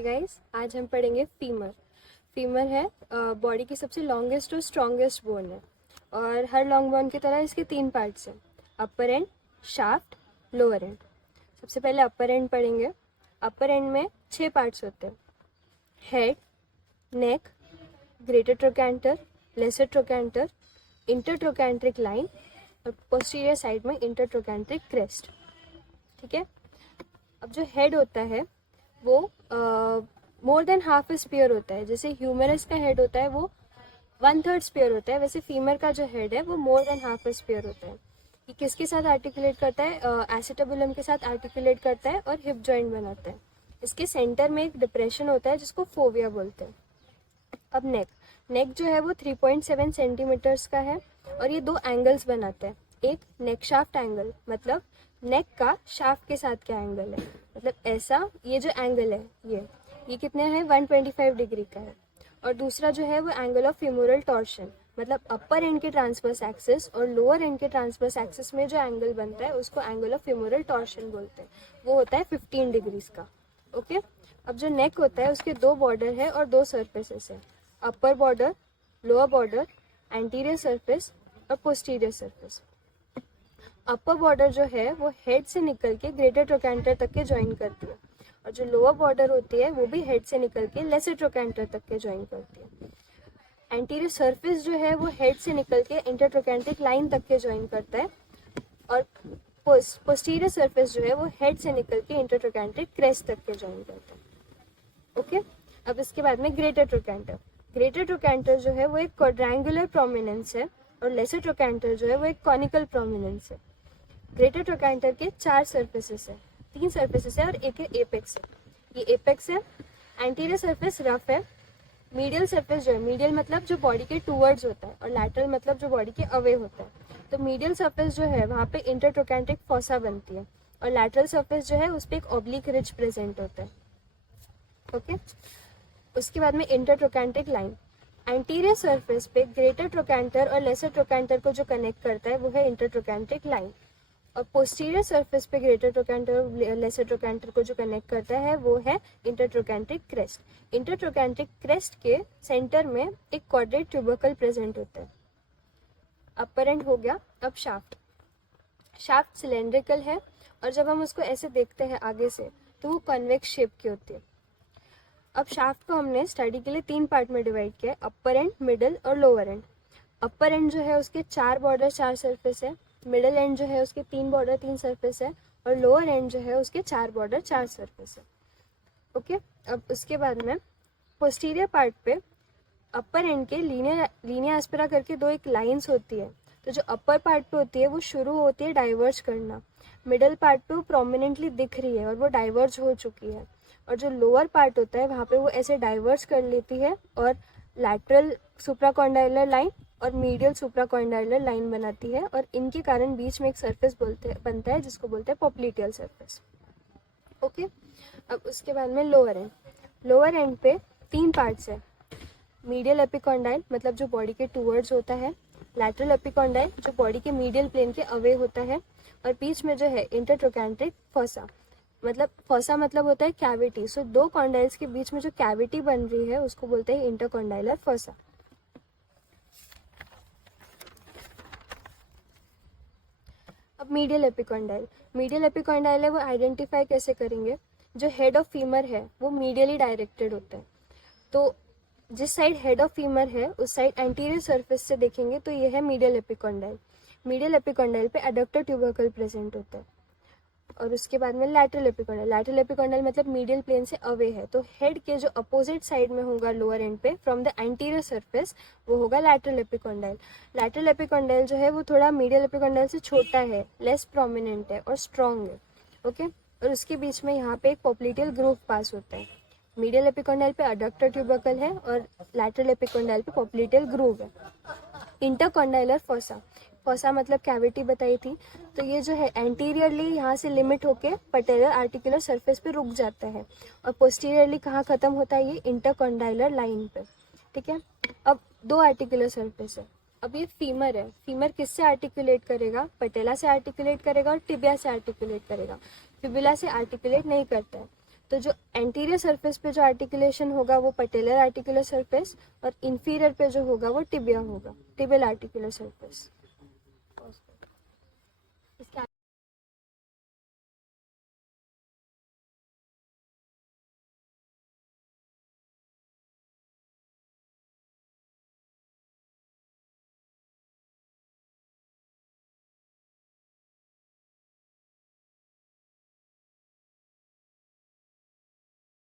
Hi guys, आज हम पढ़ेंगे फीमर। फीमर है बॉडी की सबसे लॉन्गेस्ट और स्ट्रॉन्गेस्ट बोन है और हर लॉन्ग बोन की तरह इसके 3 पार्ट्स हैं, अपर एंड, शाफ्ट, लोअर एंड। सबसे पहले अपर एंड पढ़ेंगे। अपर एंड में 6 पार्ट्स होते हैं, हेड, नेक, greater trochanter, laser trochanter, इंटरट्रोकैंट्रिक line और पोस्टीरियर साइड में इंटरट्रोकैंट्रिक क्रेस्ट। ठीक है। अब जो हेड होता है वो मोर देन हाफ स्पीयर होता है। जैसे ह्यूमरस का हेड होता है वो 1/3 स्पीयर होता है, वैसे फीमर का जो हेड है वो मोर देन हाफ स्पीयर होता है। ये किसके साथ आर्टिकुलेट करता है? एसिटाबुलम के साथ आर्टिकुलेट करता है और हिप जॉइंट बनाता है। इसके सेंटर में एक डिप्रेशन होता है जिसको फोविया बोलते हैं। अब नेक, नेक जो है वो 3.7 सेंटीमीटर्स का है और ये 2 एंगल्स बनाता है। एक नेक शाफ्ट एंगल, मतलब नेक का शाफ्ट के साथ क्या एंगल है, मतलब ऐसा ये जो एंगल है ये कितने है, 125 डिग्री का है। और दूसरा जो है वो एंगल ऑफ फ्यूमरल टॉर्शन, मतलब अपर एंड के ट्रांसवर्स एक्सिस और लोअर एंड के ट्रांसवर्स एक्सिस में जो एंगल बनता है उसको एंगल ऑफ फ्यूमरल टॉर्शन बोलते हैं। वो होता है 15 डिग्रीज का। ओके। अब जो नेक होता है उसके 2 बॉर्डर है और 2 सर्फेसेस है, upper border, lower border, anterior surface और पोस्टीरियर सरफेस। अपर बॉर्डर जो है वो हेड से निकल के ग्रेटर ट्रोकैंटर तक के ज्वाइन करती है और जो लोअर बॉर्डर होती है वो भी हेड से निकल के लेसर ट्रोकैंटर तक के ज्वाइन करती है। एंटीरियर सरफेस जो है वो हेड से निकल के इंटरट्रोकैंट्रिक लाइन तक के ज्वाइन करता है और पोस्टीरियर सरफेस जो है वो हेड से निकल के इंटरट्रोकैंट्रिक क्रेस्ट तक के ज्वाइन करता है। ओके। अब इसके बाद में ग्रेटर ट्रोकैंटर। ग्रेटर ट्रोकैंटर जो है वो एक क्वाड्रेंगुलर प्रोमिनेंस है और लेसर ट्रोकैंटर जो है वो एक कॉनिकल प्रोमिनेंस है। ग्रेटर ट्रोकैंटर के 4 सर्फेसेस है, 3 सर्फेसेस है और एक है एपेक्स है। ये एपेक्स है। एंटीरियर सरफेस रफ है। मीडियल सरफेस जो है, मीडियल मतलब जो बॉडी के टूवर्ड्स होता है और लैटरल मतलब जो बॉडी के अवे होता है। तो मीडियल सरफेस जो है वहाँ पे इंटरट्रोकैंट्रिक फॉसा बनती है और लैटरल सरफेस जो है उस पर एक ऑब्लिक रिज प्रेजेंट होता है। ओके। उसके बाद में इंटरट्रोकैंट्रिक लाइन। एंटीरियर सरफेस पे ग्रेटर ट्रोकैंटर और लेसर ट्रोकैंटर को जो कनेक्ट करता है वो है इंटरट्रोकैंट्रिक लाइन और पोस्टीरियर सरफेस पे ग्रेटर ट्रोकैंटर और लेसर ट्रोकैंटर को जो कनेक्ट करता है वो है इंटरट्रोकैंट्रिक क्रेस्ट। इंटरट्रोकैंट्रिक क्रेस्ट के सेंटर में एक क्वाड्रेट ट्यूबरकल प्रेजेंट होता है। अपर एंड हो गया। अब शाफ्ट। शाफ्ट सिलेंड्रिकल है और जब हम उसको ऐसे देखते हैं आगे से तो वो कॉन्वेक्स शेप की होती है। अब शाफ्ट को हमने स्टडी के लिए 3 पार्ट में डिवाइड किया है, अपर एंड, मिडल और लोअर एंड। अपर एंड जो है उसके 4 बॉर्डर 4 सरफेस है, मिडल एंड जो है उसके 3 बॉर्डर 3 सरफेस है और लोअर एंड जो है उसके 4 बॉर्डर 4 सरफेस है। ओके। अब उसके बाद में पोस्टीरियर पार्ट पे अपर एंड के लीनियर एस्पेरा करके 2 एक लाइंस होती है। तो जो अपर पार्ट पे होती है वो शुरू होती है डाइवर्ज करना, मिडल पार्ट पे वो प्रोमिनेंटली दिख रही है और वो डाइवर्ज हो चुकी है, और जो लोअर पार्ट होता है वहाँ पे वो ऐसे डाइवर्ज कर लेती है और लैटरल सुप्राकॉन्डाइलर लाइन और मीडियल सुप्राकॉन्डाइलर लाइन बनाती है और इनके कारण बीच में एक सरफेस बनता है जिसको बोलते हैं पॉप्लिटियल सरफेस। ओके। अब उसके बाद में लोअर एंड। लोअर एंड पे 3 पार्ट्स है, मीडियल एपिकॉन्डाइल मतलब जो बॉडी के टूवर्ड्स होता है, लैटरल एपिकॉन्डाइल जो बॉडी के मीडियल प्लेन के अवे होता है और बीच में जो है इंटरट्रोकैंट्रिक फॉसा, मतलब फॉसा मतलब होता है कैविटी। सो 2 कॉन्डाइल्स के बीच में जो कैविटी बन रही है उसको बोलते हैं इंटरकॉन्डाइलर फॉसा। अब मीडियल एपिकॉन्डाइल। मीडियल एपिकॉन्डाइल है वो आइडेंटिफाई कैसे करेंगे? जो हेड ऑफ फीमर है वो मीडियली डायरेक्टेड होता है, तो जिस साइड हेड ऑफ फीमर है उस साइड एंटीरियर सरफेस से देखेंगे तो ये है मीडियल एपिकॉन्डाइल। मीडियल एपिकॉन्डाइल पे एडक्टर ट्यूबरकल प्रेजेंट होता है। और उसके बाद में लैटरल एपिकॉन्डाइल। लैटरल एपिकॉन्डाइल मतलब मीडियल प्लेन से अवे है, तो हेड के जो अपोजिट साइड में होगा लोअर एंड पे फ्रॉम द एंटीरियर सरफेस वो होगा लैटरल एपिकॉन्डाइल। लैटरल एपिकॉन्डाइल जो है वो थोड़ा मीडियल एपिकॉन्डाइल से छोटा है, लेस प्रोमिनेंट है और स्ट्रॉन्ग है। ओके। और उसके बीच में यहाँ पे एक पॉप्लिटियल ग्रूव पास होता है। मीडियल एपिकॉन्डाइल पे अडक्टर ट्यूबरकल है और लैटरल एपिकॉन्डाइल पे पॉप्लिटियल ग्रूव है। इंटरकॉन्डाइलर फॉसा। फॉसा मतलब कैविटी बताई थी, तो ये जो है एंटीरियरली यहाँ से लिमिट होके पटेलर आर्टिकुलर सरफेस पे रुक जाता है और पोस्टीरियरली कहाँ खत्म होता है? ये इंटरकॉन्डाइलर लाइन पे। ठीक है। अब 2 आर्टिकुलर सरफेस है। अब ये फीमर है, फीमर किससे आर्टिकुलेट करेगा? पटेला से आर्टिकुलेट करेगा और टिबिया से आर्टिकुलेट करेगा, फिबुला से आर्टिकुलेट नहीं करता है। तो जो एंटीरियर सरफेस पे जो आर्टिकुलेशन होगा वो पटेलर आर्टिकुलर सरफेस, और इंफीरियर पे जो होगा वो टिबिया होगा, टिबियल आर्टिकुलर सरफेस।